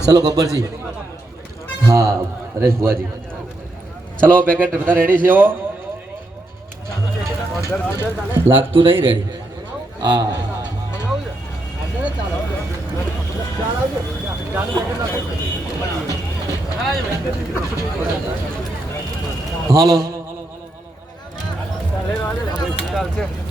चलो गब्बर जी हाँ नरेश बुआ जी चलो पैकेट बता रेडी से हो लागतू नहीं रेडी हाँ हेलो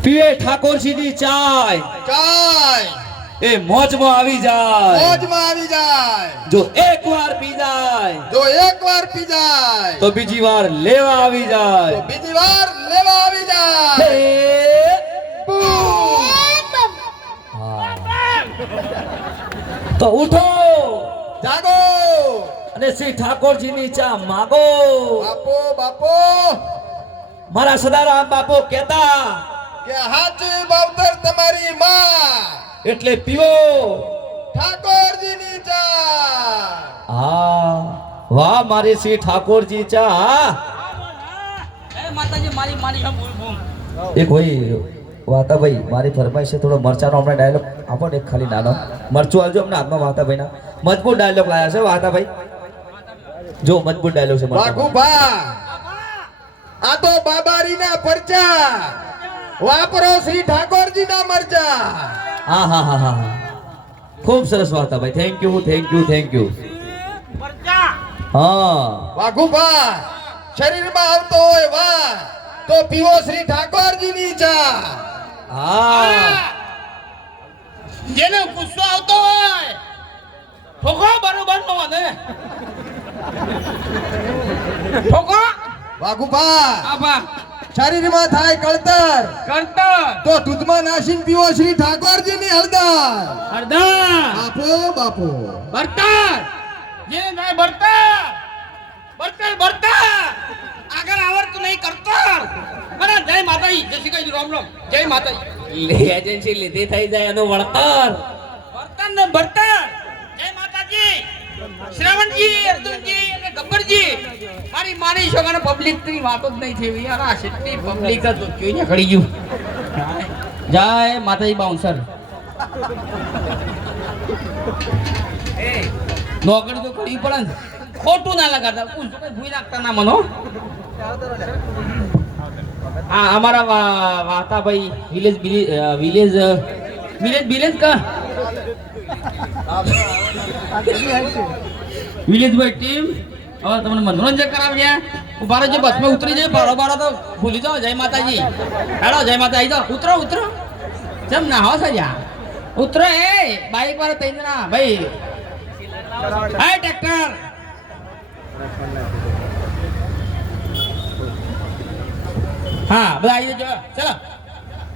पिए ठाकुर सीधी चाय ચાય ए मौज में आवी जाए મોજમાં આવી જાય जो एक बार पी जाए જો એકવાર પી જાય तो बीजी बार लेवा आवी તો जाए બીજી વાર લેવા આવી જાય हे, બૂમ! हाँ। तो उठो જાગો અને શ્રી ઠાકોરજી ની ચા માગો બાપો બાપો મારા સદારામ બાપો કહેતા કે હાચી બાવતર તમારી માં એટલે પીવો ઠાકોરજીની ચા હા વાહ મારી શ્રી ઠાકોરજી ચા માતાજી મારી મારી બૂમ બૂમ એક ભાઈ વાતા ભાઈ મારી ફરમાઈશ છે થોડો મરચાનો હમણાં ડાયલોગ આપો ને એક ખાલી નાનો મરચું આવજો અમને હાથમાં વાતા ભાઈ ના મજબૂત ડાયલોગ લાયા છે વાતા ભાઈ જો મજબૂત ડાયલોગ છે વાઘુભા આ તો બાબારીના પરચા વાપરો શ્રી ઠાકોરજીના મરચા હા હા હા હા હા ખૂબ સરસ વાતા ભાઈ thank you thank you thank you પરચા હા વાઘુભા શરીરમાં આવતો હોય વા તો પીવો શ્રી ઠાકોરજીની ચા હા જેને ગુસ્સો આવતો હોય ઠોકો બરોબર નો ને ઠોકો વાઘુભા આબા શરીરમાં થાય કળતર કરતા તો દૂધમાં નાસીને પીવો શ્રી ઠાકોરજીની હળદર હરદા બાપો બાપો બરતર જેને થાય બરતર બરતર બરતર આગળ આવડતું નહીં કરતર મને જય માતાજી જય શ્રી કૃષ્ણ રામ રામ જય માતાજી એજન્સી લીધી થઈ જાય એનું વળતર બર્તન ને બર્તન જય માતાજી શ્રાવણજી અર્જુનજી અને ગબ્બરજી મારી માની છોકરાને પબ્લિક ની વાતો જ નહીં થઈ યાર આ કેટલી પબ્લિક તો જોઈને ખડી ગયું જય માતાજી બાઉન્સર એ નોકરી તો કરવી પડે ને ખોટું ના લગાડતા પૂછ ભૂઈ નાખતા ના મનો આ અમારા વાતા ભાઈ વિલેજ વિલેજ વિલેજ વિલેજ કા વિલેજ ભાઈ ટીમ હવે તમને મનોરંજન કરાવ્યા ઉભા રહેજો બસમાં ઉતરી જાય બારો બારો તો ભૂલી જાઓ જય માતાજી હેડો જય માતાજી તો ઉતરો ઉતરો જેમ ના હો સજા ઉતરો એ બાઈક વાળા તઈ ના ભાઈ હાય ટ્રેક્ટર હા બધા આવી જજો ચલો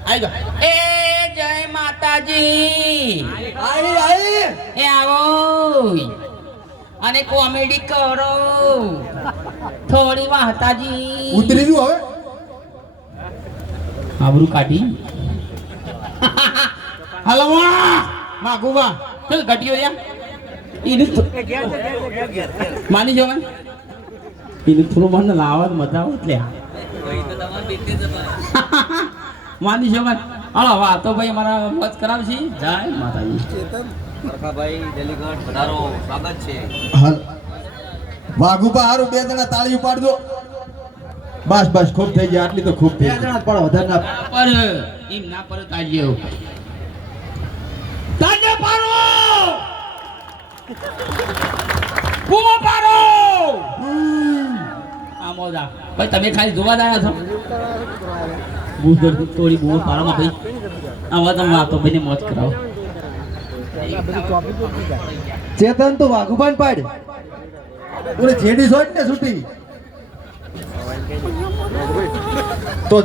આવી જાઓ એ જય માતાજી આવી એ આવો અને કોમેડી કરો થોડી માતાજી ઉતરી જુ હવે આબરૂ કાઢી હલો માગુવા ચલ ઘટીઓ રહ્યા ઈનું માની જવાન ઈનું થોડું મને લાવવા મજા આવે એટલે માની જવાન હલો વાહ તો ભાઈ અમારા મત કરાવશી જય માતાજી ભાઈ ડેલીગેટ પધારો સ્વાગત છે વાઘુભા હારું બે જણા તાળી ઉપાડજો બસ બસ ખૂબ થઈ ગયા આટલી તો ખૂબ થઈ બે જણા પણ વધારે ના પર એમ ના પર તાજ્યો તાજ્યો પારો કુમો પારો આ મોજા ભાઈ તમે ખાલી જોવા જ આવ્યા છો બુદર તોડી બહુ પારામાં ભાઈ આવા તમે વાતો ભાઈને મોજ કરાવો ચેતન તો વાઘુભાન પાડ ઓલે જેડી શોટ ને છૂટી તો